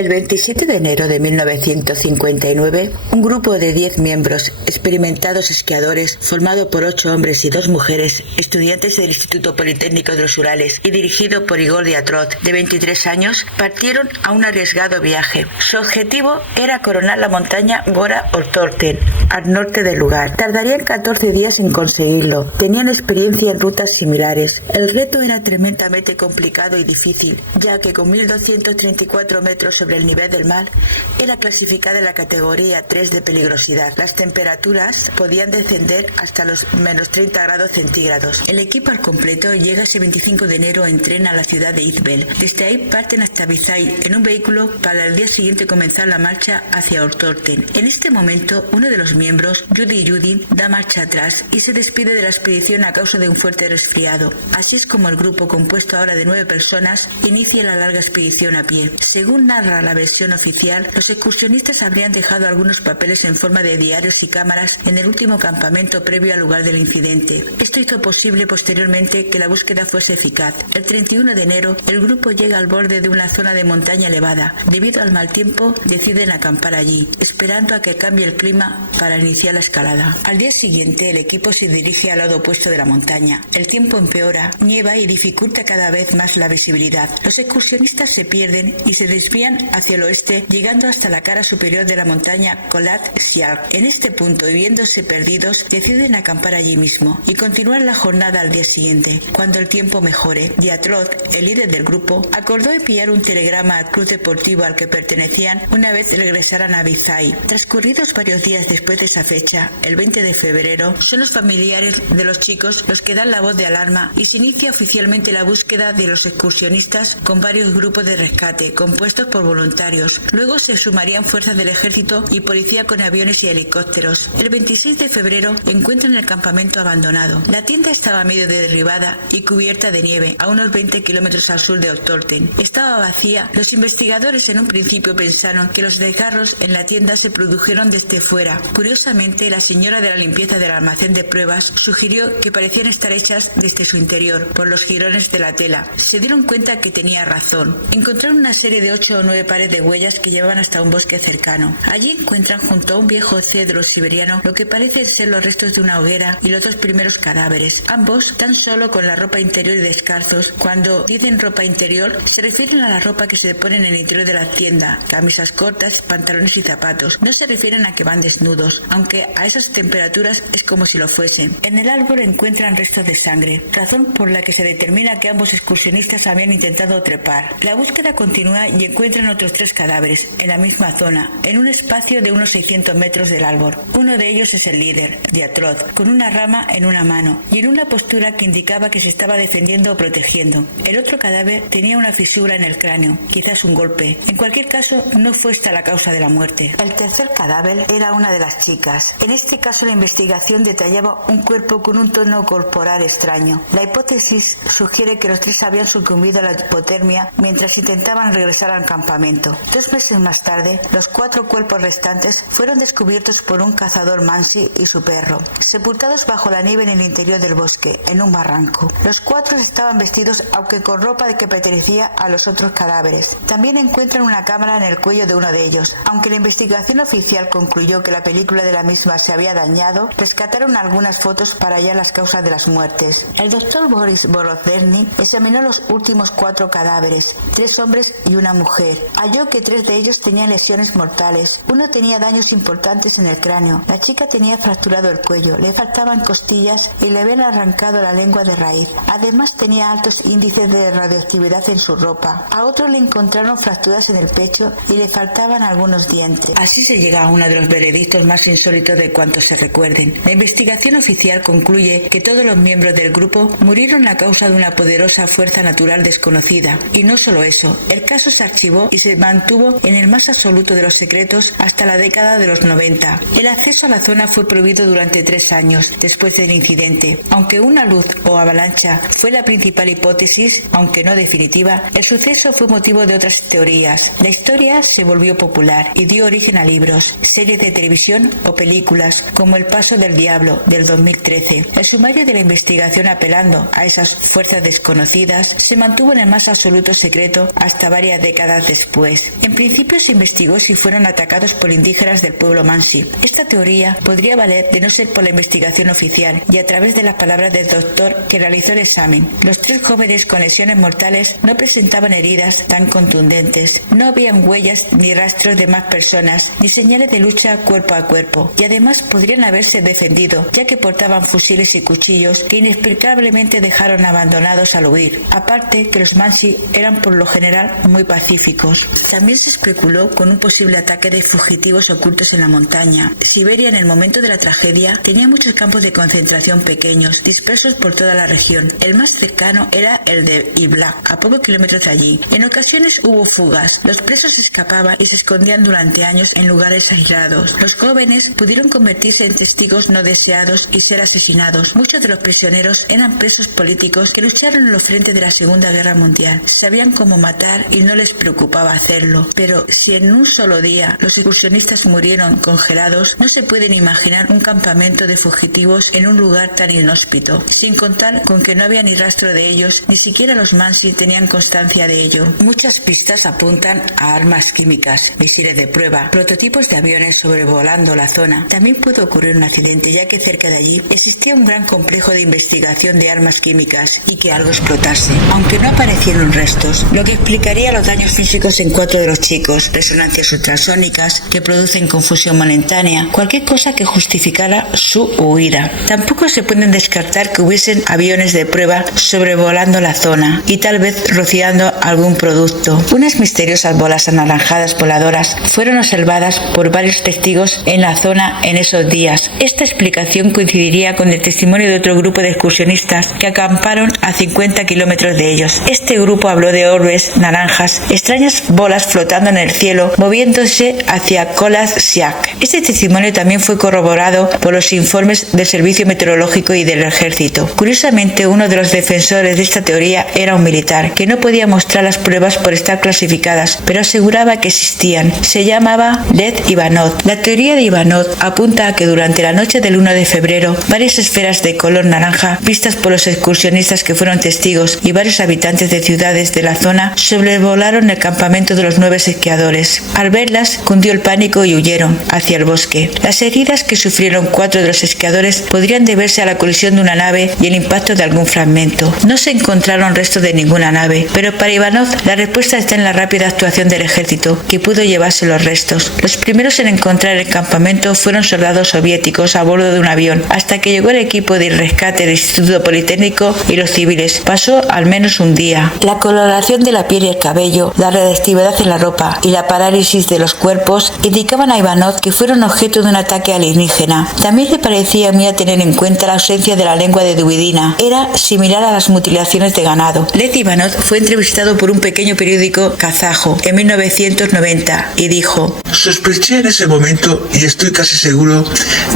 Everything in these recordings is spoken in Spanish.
El 27 de enero de 1959, un grupo de 10 miembros, experimentados esquiadores, formado por 8 hombres y 2 mujeres, estudiantes del Instituto Politécnico de los Urales y dirigido por Igor Diatrov, de 23 años, partieron a un arriesgado viaje. Su objetivo era coronar la montaña Gora Ortorten, al norte del lugar. Tardarían 14 días en conseguirlo. Tenían experiencia en rutas similares. El reto era tremendamente complicado y difícil, ya que con 1.234 metros sobre el nivel del mar, era clasificada en la categoría 3 de peligrosidad. Las temperaturas podían descender hasta los menos 30 grados centígrados. El equipo al completo llega ese 25 de enero en tren a la ciudad de Izbel. Desde ahí parten hasta Vizay en un vehículo para el día siguiente comenzar la marcha hacia Ortorten. En este momento, uno de los miembros, Judy Judin, da marcha atrás y se despide de la expedición a causa de un fuerte resfriado. Así es como el grupo, compuesto ahora de 9 personas, inicia la larga expedición a pie. Según narra la versión oficial, los excursionistas habrían dejado algunos papeles en forma de diarios y cámaras en el último campamento previo al lugar del incidente. Esto hizo posible posteriormente que la búsqueda fuese eficaz. El 31 de enero, el grupo llega al borde de una zona de montaña elevada. Debido al mal tiempo, deciden acampar allí, esperando a que cambie el clima para iniciar la escalada. Al día siguiente, el equipo se dirige al lado opuesto de la montaña. El tiempo empeora, nieva y dificulta cada vez más la visibilidad. Los excursionistas se pierden y se desvían hacia el oeste, llegando hasta la cara superior de la montaña Kholat Syar. En este punto, y viéndose perdidos, deciden acampar allí mismo y continuar la jornada al día siguiente. Cuando el tiempo mejore, Diatrov, el líder del grupo, acordó enviar un telegrama al club deportivo al que pertenecían una vez regresaran a Vizay. Transcurridos varios días después de esa fecha, el 20 de febrero, son los familiares de los chicos los que dan la voz de alarma y se inicia oficialmente la búsqueda de los excursionistas con varios grupos de rescate compuestos por voluntarios. Luego se sumarían fuerzas del ejército y policía con aviones y helicópteros. El 26 de febrero encuentran el campamento abandonado. La tienda estaba medio derribada y cubierta de nieve a unos 20 kilómetros al sur de Ortorten. Estaba vacía. Los investigadores en un principio pensaron que los desgarros en la tienda se produjeron desde fuera. Curiosamente, la señora de la limpieza del almacén de pruebas sugirió que parecían estar hechas desde su interior por los jirones de la tela. Se dieron cuenta que tenía razón. Encontraron una serie de 8 o 9 pares de huellas que llevaban hasta un bosque cercano. Allí encuentran junto a un viejo cedro siberiano lo que parecen ser los restos de una hoguera y los 2 primeros cadáveres, ambos tan solo con la ropa interior y descalzos. Cuando dicen ropa interior, se refieren a la ropa que se ponen en el interior de la tienda, camisas cortas, pantalones y zapatos. No se refieren a que van desnudos, aunque a esas temperaturas es como si lo fuesen. En el árbol encuentran restos de sangre, razón por la que se determina que ambos excursionistas habían intentado trepar. La búsqueda continúa y encuentran otros 3 cadáveres en la misma zona, en un espacio de unos 600 metros del árbol. Uno de ellos es el líder, Diatrov, con una rama en una mano y en una postura que indicaba que se estaba defendiendo o protegiendo. El otro cadáver tenía una fisura en el cráneo, quizás un golpe. En cualquier caso, no fue esta la causa de la muerte. El tercer cadáver era una de las chicas. En este caso, la investigación detallaba un cuerpo con un tono corporal extraño. La hipótesis sugiere que los 3 habían sucumbido a la hipotermia mientras intentaban regresar al campamento. 2 meses más tarde, los 4 cuerpos restantes fueron descubiertos por un cazador mansi y su perro, sepultados bajo la nieve en el interior del bosque, en un barranco. Los 4 estaban vestidos, aunque con ropa que pertenecía a los otros cadáveres. También encuentran una cámara en el cuello de uno de ellos. Aunque la investigación oficial concluyó que la película de la misma se había dañado, rescataron algunas fotos para hallar las causas de las muertes. El doctor Boris Borozerny examinó los últimos 4 cadáveres, 3 hombres y una mujer. Halló que 3 de ellos tenían lesiones mortales. Uno tenía daños importantes en el cráneo. La chica tenía fracturado el cuello, le faltaban costillas y le habían arrancado la lengua de raíz. Además, tenía altos índices de radioactividad en su ropa. A otro le encontraron fracturas en el pecho y le faltaban algunos dientes. Así se llega a uno de los veredictos más insólitos de cuantos se recuerden. La investigación oficial concluye que todos los miembros del grupo murieron a causa de una poderosa fuerza natural desconocida. Y no solo eso, el caso se archivó y se mantuvo en el más absoluto de los secretos hasta la década de los 90. El acceso a la zona fue prohibido durante 3 años después del incidente. Aunque una luz o avalancha fue la principal hipótesis, aunque no definitiva, el suceso fue motivo de otras teorías. La historia se volvió popular y dio origen a libros, series de televisión o películas, como El paso del diablo, del 2013. El sumario de la investigación, apelando a esas fuerzas desconocidas, se mantuvo en el más absoluto secreto hasta varias décadas después. después. En principio se investigó si fueron atacados por indígenas del pueblo Mansi. Esta teoría podría valer de no ser por la investigación oficial y a través de las palabras del doctor que realizó el examen. Los 3 jóvenes con lesiones mortales no presentaban heridas tan contundentes. No habían huellas ni rastros de más personas, ni señales de lucha cuerpo a cuerpo. Y además podrían haberse defendido, ya que portaban fusiles y cuchillos que inexplicablemente dejaron abandonados al huir. Aparte que los Mansi eran por lo general muy pacíficos. También se especuló con un posible ataque de fugitivos ocultos en la montaña. Siberia en el momento de la tragedia tenía muchos campos de concentración pequeños, dispersos por toda la región. El más cercano era el de Iblak, a pocos kilómetros de allí. En ocasiones hubo fugas. Los presos escapaban y se escondían durante años en lugares aislados. Los jóvenes pudieron convertirse en testigos no deseados y ser asesinados. Muchos de los prisioneros eran presos políticos que lucharon en los frentes de la Segunda Guerra Mundial. Sabían cómo matar y no les preocupaba hacerlo. Pero si en un solo día los excursionistas murieron congelados, no se pueden imaginar un campamento de fugitivos en un lugar tan inhóspito, sin contar con que no había ni rastro de ellos, ni siquiera los Mansi tenían constancia de ello. Muchas pistas apuntan a armas químicas, misiles de prueba, prototipos de aviones sobrevolando la zona. También pudo ocurrir un accidente, ya que cerca de allí existía un gran complejo de investigación de armas químicas y que algo explotase, aunque no aparecieron restos, lo que explicaría los daños físicos en 4 de los chicos, resonancias ultrasónicas que producen confusión momentánea, cualquier cosa que justificara su huida. Tampoco se pueden descartar que hubiesen aviones de prueba sobrevolando la zona y tal vez rociando algún producto. Unas misteriosas bolas anaranjadas voladoras fueron observadas por varios testigos en la zona en esos días. Esta explicación coincidiría con el testimonio de otro grupo de excursionistas que acamparon a 50 kilómetros de ellos. Este grupo habló de orbes naranjas, extrañas bolas flotando en el cielo, moviéndose hacia Kholat Syakh. Este testimonio también fue corroborado por los informes del Servicio Meteorológico y del Ejército. Curiosamente, uno de los defensores de esta teoría era un militar, que no podía mostrar las pruebas por estar clasificadas, pero aseguraba que existían. Se llamaba Led Ivanov. La teoría de Ivanov apunta a que durante la noche del 1 de febrero, varias esferas de color naranja, vistas por los excursionistas que fueron testigos y varios habitantes de ciudades de la zona, sobrevolaron el campamento de los 9 esquiadores. Al verlas, cundió el pánico y huyeron hacia el bosque. Las heridas que sufrieron 4 de los esquiadores podrían deberse a la colisión de una nave y el impacto de algún fragmento. No se encontraron restos de ninguna nave, pero para Ivanov la respuesta está en la rápida actuación del ejército, que pudo llevarse los restos. Los primeros en encontrar el campamento fueron soldados soviéticos a bordo de un avión, hasta que llegó el equipo de rescate del Instituto Politécnico y los civiles. Pasó al menos un día. La coloración de la piel y el cabello, la radiactividad en la ropa y la parálisis de los cuerpos indicaban a Ivanov que fueron objeto de un ataque alienígena. También le parecía muy a tener en cuenta la ausencia de la lengua de Dubidina. Era similar a las mutilaciones de ganado. Led Ivanov fue entrevistado por un pequeño periódico kazajo en 1990 y dijo: sospeché en ese momento y estoy casi seguro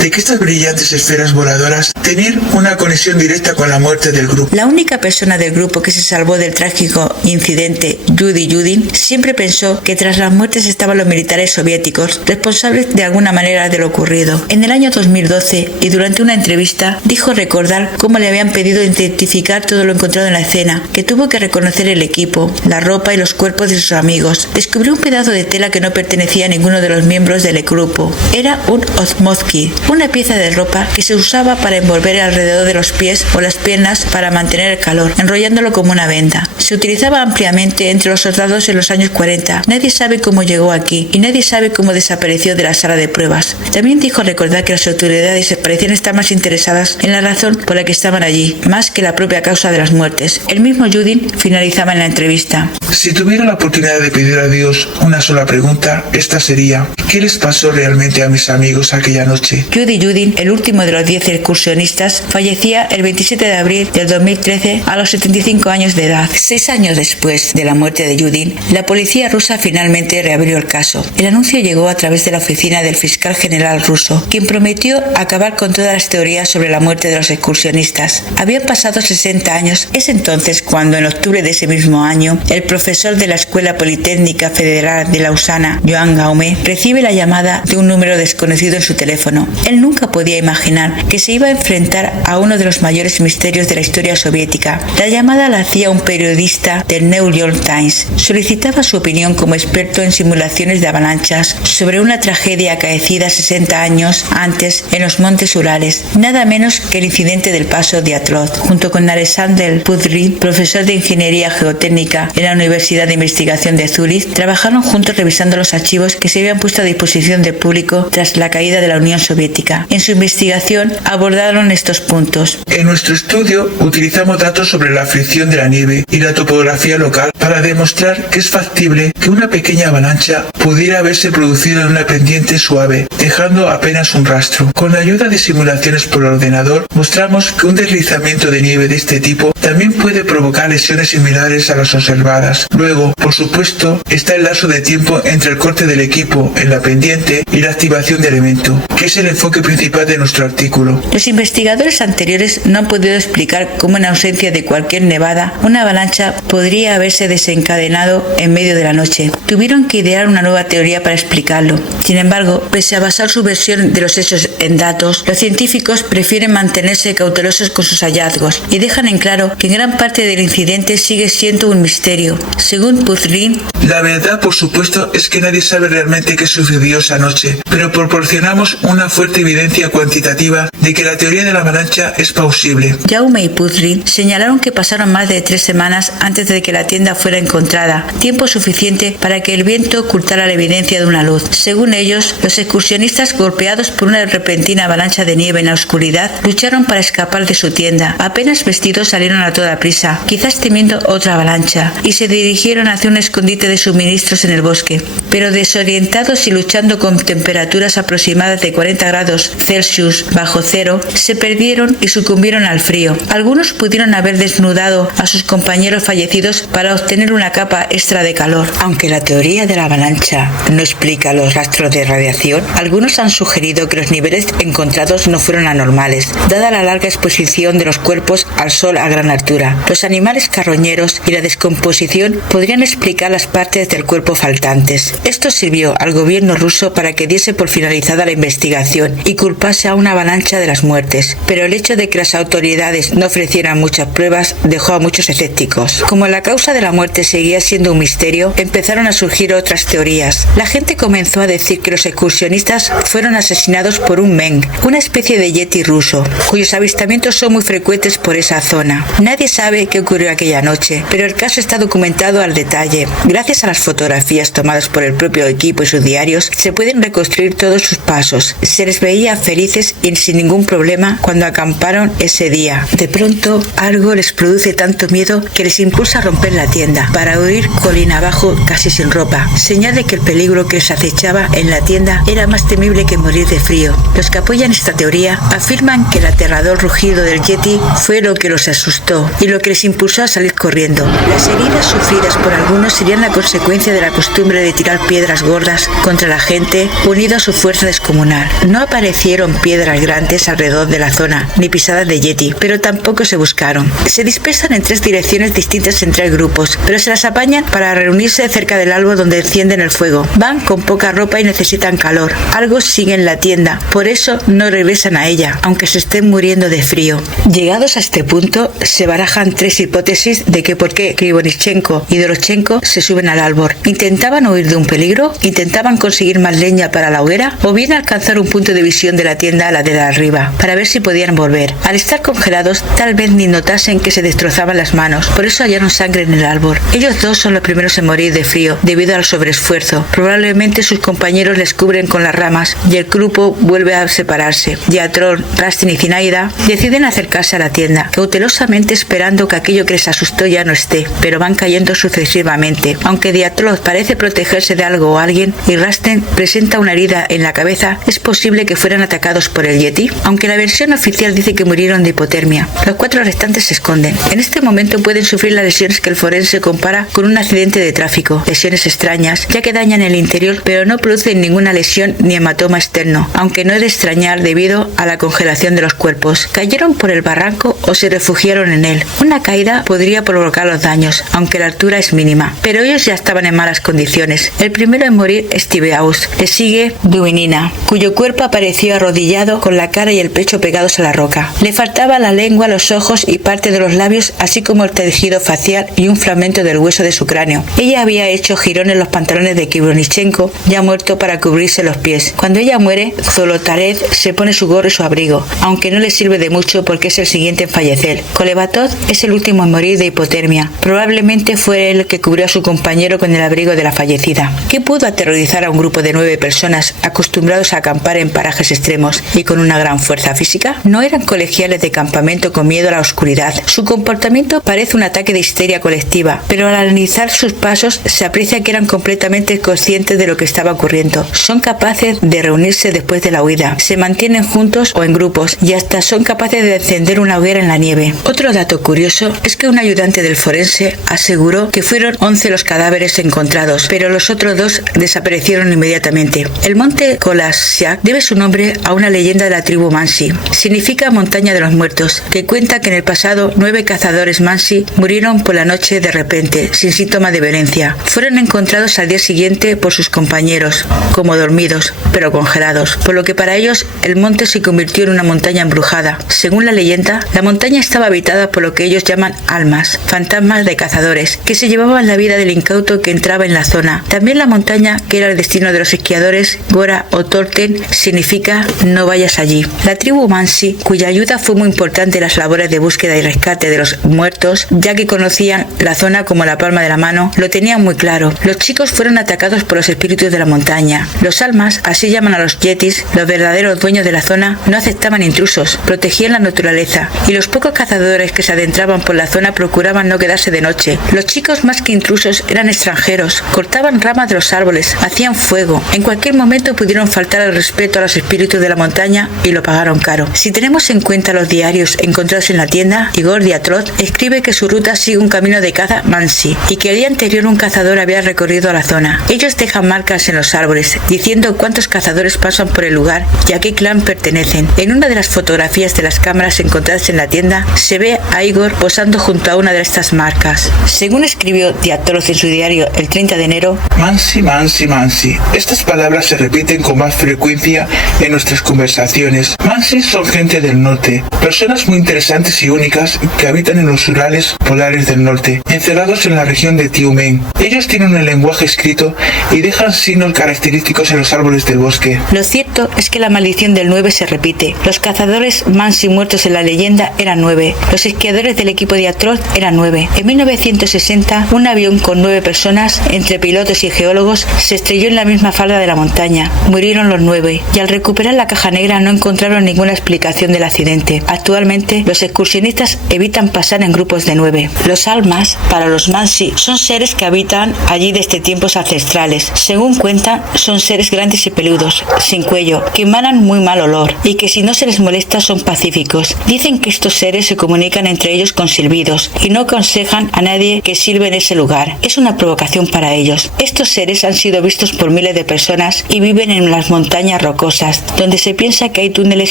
de que estas brillantes esferas voladoras tenían una conexión directa con la muerte del grupo. La única persona del grupo que se salvó del trágico incidente, Yudi Yudin, siempre pensó que tras las muertes estaban los militares soviéticos, responsables de alguna manera de lo ocurrido. En el año 2012, y durante una entrevista, dijo recordar cómo le habían pedido identificar todo lo encontrado en la escena, que tuvo que reconocer el equipo, la ropa y los cuerpos de sus amigos. Descubrió un pedazo de tela que no pertenecía a ninguno de los miembros del grupo. Era un ozmozki, una pieza de ropa que se usaba para envolver alrededor de los pies o las piernas para mantener el calor, enrollándolo como una venda. Se utilizaba ampliamente entre los soldados en los años 40. Nadie sabe cómo llegó aquí y nadie sabe cómo desapareció de la sala de pruebas. También dijo recordar que las autoridades parecían estar más interesadas en la razón por la que estaban allí, más que la propia causa de las muertes. El mismo Yudin finalizaba en la entrevista: si tuviera la oportunidad de pedir a Dios una sola pregunta, esta sería: ¿qué les pasó realmente a mis amigos aquella noche? Yudi Yudin, el último de los 10 excursionistas, fallecía el 27 de abril del 2013 a los 75 años de edad. 6 años después de la muerte de Yudin, la policía rusa finalmente reabrió el caso. El anuncio llegó a través de la oficina del fiscal general ruso, quien prometió acabar con todas las teorías sobre la muerte de los excursionistas. Habían pasado 60 años. Es entonces cuando, en octubre de ese mismo año, el profesor de la Escuela Politécnica Federal de Lausana, Joan Gaume, recibe la llamada de un número desconocido en su teléfono. Él nunca podía imaginar que se iba a enfrentar a uno de los mayores misterios de la historia soviética. La llamada la hacía un periodista del New York Times. Solicitaba daba su opinión como experto en simulaciones de avalanchas sobre una tragedia acaecida 60 años antes en los montes Urales, nada menos que el incidente del paso Diatlov. Junto con Alexander Pudrin, profesor de Ingeniería Geotécnica en la Universidad de Investigación de Zúrich, trabajaron juntos revisando los archivos que se habían puesto a disposición del público tras la caída de la Unión Soviética. En su investigación abordaron estos puntos. En nuestro estudio utilizamos datos sobre la fricción de la nieve y la topografía local para demostrar que es factible que una pequeña avalancha pudiera haberse producido en una pendiente suave, dejando apenas un rastro. Con la ayuda de simulaciones por ordenador, mostramos que un deslizamiento de nieve de este tipo también puede provocar lesiones similares a las observadas. Luego, por supuesto, está el lapso de tiempo entre el corte del equipo en la pendiente y la activación del evento, que es el enfoque principal de nuestro artículo. Los investigadores anteriores no han podido explicar cómo, en ausencia de cualquier nevada, una avalancha podría haberse desencadenado en medio de la noche. Tuvieron que idear una nueva teoría para explicarlo. Sin embargo, pese a basar su versión de los hechos en datos, los científicos prefieren mantenerse cautelosos con sus hallazgos y dejan en claro que gran parte del incidente sigue siendo un misterio. Según Pudrin, la verdad, por supuesto, es que nadie sabe realmente qué sucedió esa noche, pero proporcionamos una fuerte evidencia cuantitativa de que la teoría de la avalancha es plausible. Jaume y Pudrin señalaron que pasaron más de 3 semanas antes de que la tienda fuera encontrada, tiempo suficiente para que el viento ocultara la evidencia de una luz. Según ellos, los excursionistas, golpeados por una repentina avalancha de nieve en la oscuridad, lucharon para escapar de su tienda. Apenas vestidos, salieron a toda prisa, quizás temiendo otra avalancha, y se dirigieron hacia un escondite de suministros en el bosque. Pero desorientados y luchando con temperaturas aproximadas de 40 grados Celsius bajo cero, se perdieron y sucumbieron al frío. Algunos pudieron haber desnudado a sus compañeros fallecidos para obtener una capa extra de calor. Aunque la teoría de la avalancha no explica los rastros de radiación, algunos han sugerido que los niveles encontrados no fueron anormales, dada la larga exposición de los cuerpos al sol a gran altura. Los animales carroñeros y la descomposición podrían explicar las partes del cuerpo faltantes. Esto sirvió al gobierno ruso para que diese por finalizada la investigación y culpase a una avalancha de las muertes, pero el hecho de que las autoridades no ofrecieran muchas pruebas dejó a muchos escépticos. Como la causa de la muerte seguía siendo un misterio, empezaron a surgir otras teorías. La gente comenzó a decir que los excursionistas fueron asesinados por un Meng, una especie de yeti ruso, cuyos avistamientos son muy frecuentes por esa zona. Nadie sabe qué ocurrió aquella noche, pero el caso está documentado al detalle. Gracias a las fotografías tomadas por el propio equipo y sus diarios, se pueden reconstruir todos sus pasos. Se les veía felices y sin ningún problema cuando acamparon ese día. De pronto, algo les produce tanto miedo que les impulsa a romper la tienda para huir colina abajo casi sin ropa, señal de que el peligro que les acechaba en la tienda era más temible que morir de frío. Los que apoyan esta teoría afirman que el aterrador rugido del yeti fue lo que los asustó y lo que les impulsó a salir corriendo. Las heridas sufridas por algunos serían la consecuencia de la costumbre de tirar piedras gordas contra la gente, unido a su fuerza descomunal. No aparecieron piedras grandes alrededor de la zona, ni pisadas de yeti, pero tampoco se buscaron. Se dispersan en 3 direcciones distintas en 3 grupos, pero se las apañan para reunirse cerca del árbol donde encienden el fuego. Van con poca ropa y necesitan calor. Algo sigue en la tienda, por eso no regresan a ella, aunque se estén muriendo de frío. Llegados a este punto, se barajan 3 hipótesis de que por qué Krivonichenko y Dorochenko se suben al árbol. ¿Intentaban huir de un peligro? ¿Intentaban conseguir más leña para la hoguera? ¿O bien alcanzar un punto de visión de la tienda a la de arriba, para ver si podían volver? Al estar congelados, tal vez ni notasen que se destrozaban las manos, por eso hallaron sangre en el árbol. Ellos dos son los primeros en morir de frío, debido al sobreesfuerzo. Probablemente sus compañeros les cubren con las ramas, y el grupo vuelve a separarse. Diatlov, Rastin y Zinaida deciden acercarse a la tienda, cautelosamente esperando que aquello que les asustó ya no esté, pero van cayendo sucesivamente. Aunque Diatlov parece protegerse de algo o alguien, y Rastin presenta una herida en la cabeza, es posible que fueran atacados por el yeti, aunque la versión oficial dice que murieron de hipotermia. Los 4 restantes se esconden. En este momento pueden sufrir las lesiones que el forense compara con un accidente de tráfico, lesiones extrañas, ya que dañan el interior, pero no producen ninguna lesión ni hematoma externo, aunque no es de extrañar debido a la congelación de los cuerpos. Cayeron por el barranco o se refugiaron en él. Una caída podría provocar los daños, aunque la altura es mínima, pero ellos ya estaban en malas condiciones. El primero en morir es Tibeaus, le sigue Duinina, cuyo cuerpo apareció arrodillado con la cara y el pecho pegados a la roca. Le faltaba la lengua, los ojos y parte de los labios, así como el tejido facial y un fragmento del hueso de su cráneo. mismo. Ella había hecho jirón en los pantalones de Kirunichenko, ya muerto, para cubrirse los pies. Cuando ella muere, Zolotarev se pone su gorro y su abrigo, aunque no le sirve de mucho porque es el siguiente en fallecer. Kolevatov es el último en morir de hipotermia. Probablemente fue él el que cubrió a su compañero con el abrigo de la fallecida. ¿Qué pudo aterrorizar a un grupo de 9 personas acostumbrados a acampar en parajes extremos y con una gran fuerza física? No eran colegiales de campamento con miedo a la oscuridad. Su comportamiento parece un ataque de histeria colectiva, pero al analizar sus pasos se aprecia que eran completamente conscientes de lo que estaba ocurriendo. Son capaces de reunirse después de la huida, se mantienen juntos o en grupos y hasta son capaces de encender una hoguera en la nieve. Otro dato curioso es que un ayudante del forense aseguró que fueron 11 los cadáveres encontrados, pero los otros 2 desaparecieron inmediatamente. El monte Kolasiak debe su nombre a una leyenda de la tribu Mansi. Significa montaña de los muertos, que cuenta que en el pasado 9 cazadores Mansi murieron por la noche de repente, sin síntomas de violencia. Fueron encontrados al día siguiente por sus compañeros, como dormidos, pero congelados, por lo que para ellos el monte se convirtió en una montaña embrujada. Según la leyenda, la montaña estaba habitada por lo que ellos llaman almas, fantasmas de cazadores, que se llevaban la vida del incauto que entraba en la zona. También la montaña, que era el destino de los esquiadores, Gora o Torten, significa no vayas allí. La tribu Mansi, cuya ayuda fue muy importante en las labores de búsqueda y rescate de los muertos, ya que conocían la zona como la palma de la mano, lo tenían muy claro. Los chicos fueron atacados por los espíritus de la montaña. Los almas, así llaman a los yetis, los verdaderos dueños de la zona, no aceptaban intrusos, protegían la naturaleza, y los pocos cazadores que se adentraban por la zona procuraban no quedarse de noche. Los chicos, más que intrusos, eran extranjeros, cortaban ramas de los árboles, hacían fuego. En cualquier momento pudieron faltar al respeto a los espíritus de la montaña y lo pagaron caro. Si tenemos en cuenta los diarios encontrados en la tienda, Igor Diatrov escribe que su ruta sigue un camino de caza Mansi y que el día anterior un cazador había recorrido la zona. Ellos dejan marcas en los árboles, diciendo cuántos cazadores pasan por el lugar y a qué clan pertenecen. En una de las fotografías de las cámaras encontradas en la tienda, se ve a Igor posando junto a una de estas marcas. Según escribió Diatrov en su diario el 30 de enero, Mansi, Mansi, Mansi. Estas palabras se repiten con más frecuencia en nuestras conversaciones. Mansi son gente del norte, personas muy interesantes y únicas que habitan en los Urales polares del norte, encerrados en la región de Tiumen. Ellos tienen un lenguaje escrito y dejan signos característicos en los árboles del bosque. Lo cierto es que la maldición del 9 se repite. Los cazadores Mansi muertos en la leyenda eran 9. Los esquiadores del equipo Diatrov eran 9. En 1960, un avión con 9 personas, entre pilotos y geólogos, se estrelló en la misma falda de la montaña. Murieron los 9 y al recuperar la caja negra no encontraron ninguna explicación del accidente. Actualmente, los excursionistas evitan pasar en grupos de 9. Los almas, para los Mansi, son seres que habitan allí desde tiempos ancestrales. Según cuentan, son seres grandes y peludos, sin cuello, que emanan muy mal olor y que si no se les molesta son pacíficos. Dicen que estos seres se comunican entre ellos con silbidos y no aconsejan a nadie que silbe en ese lugar. Es una provocación para ellos. Estos seres han sido vistos por miles de personas y viven en las montañas rocosas, donde se piensa que hay túneles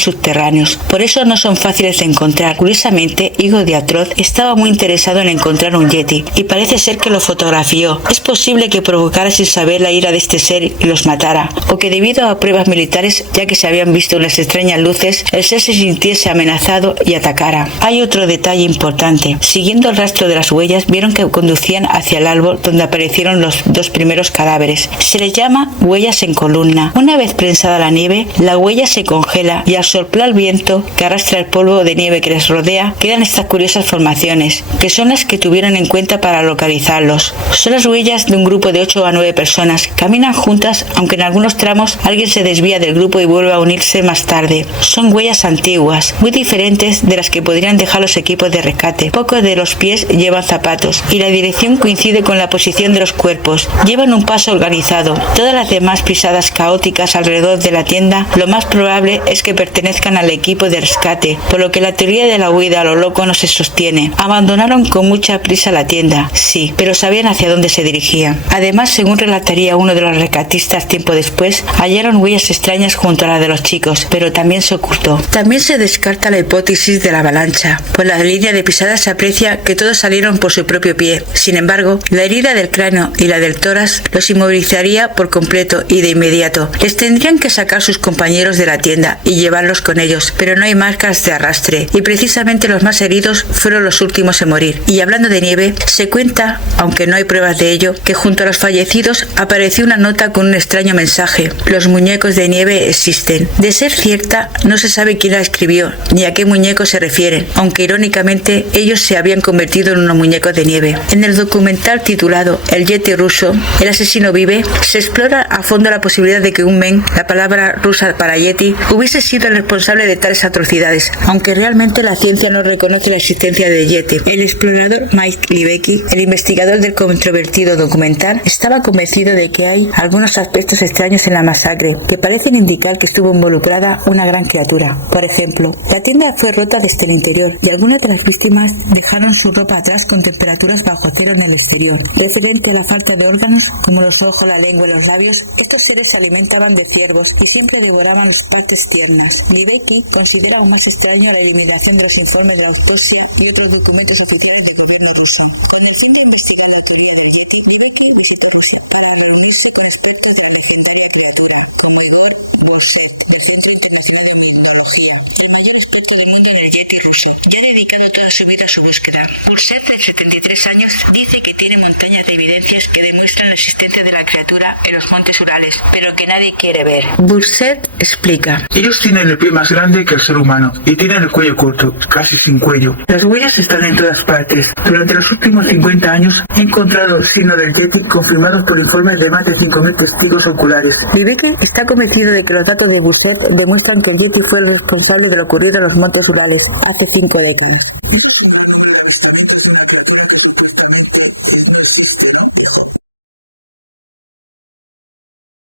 subterráneos. Por eso no son fáciles de encontrar. Curiosamente, Igor Diatrov estaba muy interesado en encontrar un yeti y parece ser que lo fotografió. Es posible que provocara sin saber la ira de este ser y los matara, o que debido a pruebas militares, ya que se habían visto unas extrañas luces, el ser se sintiese amenazado y atacara. Hay otro detalle importante. Siguiendo el rastro de las huellas, vieron que conducían hacia el árbol donde aparecieron los 2 primeros cadáveres. Se les llama huellas en columna. Una vez prensada la nieve, la huella se congela y al soplar el viento que arrastra el polvo de nieve que les rodea, quedan estas curiosas formaciones, que son las que tuvieron en cuenta para localizarlos. Son las huellas de un grupo de 8 a 9 personas. Caminan juntas, aunque en algunos tramos alguien se desvía del grupo y vuelve a unirse más tarde. Son huellas antiguas, muy diferentes de las que podrían dejar los equipos de rescate. Pocos de los pies llevan zapatos y la dirección coincide con la posición de los cuerpos. Llevan un paso organizado. Todas las demás pisadas caóticas alrededor de la tienda, lo más probable es que pertenezcan al equipo de rescate, por lo que la teoría de la huida a lo loco no se sostiene. Abandonaron con mucha prisa la tienda, sí, pero sabían hacia dónde se dirigían. Además, según relataría uno de los rescatistas tiempo después, hallaron huellas extrañas junto a las de los chicos, pero también se ocultó. También se descarta la hipótesis de la avalancha. Por la línea de pisada se aprecia que todos salieron por su propio pie. Sin embargo, la herida del cráneo y la del tórax los inmovilizaría por completo y de inmediato. Les tendrían que sacar sus compañeros de la tienda y llevarlos con ellos, pero no hay marcas de arrastre y precisamente los más heridos fueron los últimos en morir. Y hablando de nieve, se cuenta, aunque aunque no hay pruebas de ello, que junto a los fallecidos apareció una nota con un extraño mensaje: los muñecos de nieve existen. De ser cierta, no se sabe quién la escribió ni a qué muñecos se refieren, aunque irónicamente ellos se habían convertido en unos muñecos de nieve. En el documental titulado El Yeti ruso, el asesino vive, se explora a fondo la posibilidad de que un men, la palabra rusa para Yeti, hubiese sido el responsable de tales atrocidades, aunque realmente la ciencia no reconoce la existencia de Yeti. El explorador Mike Libecki, el investigador del controvertido documental, estaba convencido de que hay algunos aspectos extraños en la masacre que parecen indicar que estuvo involucrada una gran criatura. Por ejemplo, la tienda fue rota desde el interior y algunas de las víctimas dejaron su ropa atrás con temperaturas bajo cero en el exterior. Referente a la falta de órganos, como los ojos, la lengua y los labios, estos seres se alimentaban de ciervos y siempre devoraban las partes tiernas. Libecki considera aún más extraño la eliminación de los informes de la autopsia y otros documentos oficiales del gobierno ruso. Con el fin de investigar la teoría del Yeti, Libecki visitó Rusia para reunirse con expertos de la legendaria criatura, como Igor Burset, del Centro Internacional de Biología, el mayor experto del mundo en el Yeti ruso, ya ha dedicado toda su vida a su búsqueda. Burset, de 73 años, dice que tiene montañas de evidencias que demuestran la existencia de la criatura en los montes Urales, pero que nadie quiere ver. Burset explica: ellos tienen el pie más grande que el ser humano y tienen el cuello corto, casi sin cuello. Las huellas están en todas partes. Durante los últimos 50 años he encontrado signos del Yeti confirmados por informes de más de 5.000 testigos oculares. Libecki está convencido de que los datos de Burset demuestran que el Yeti fue el responsable de lo ocurrido en los montes Urales hace 5 décadas.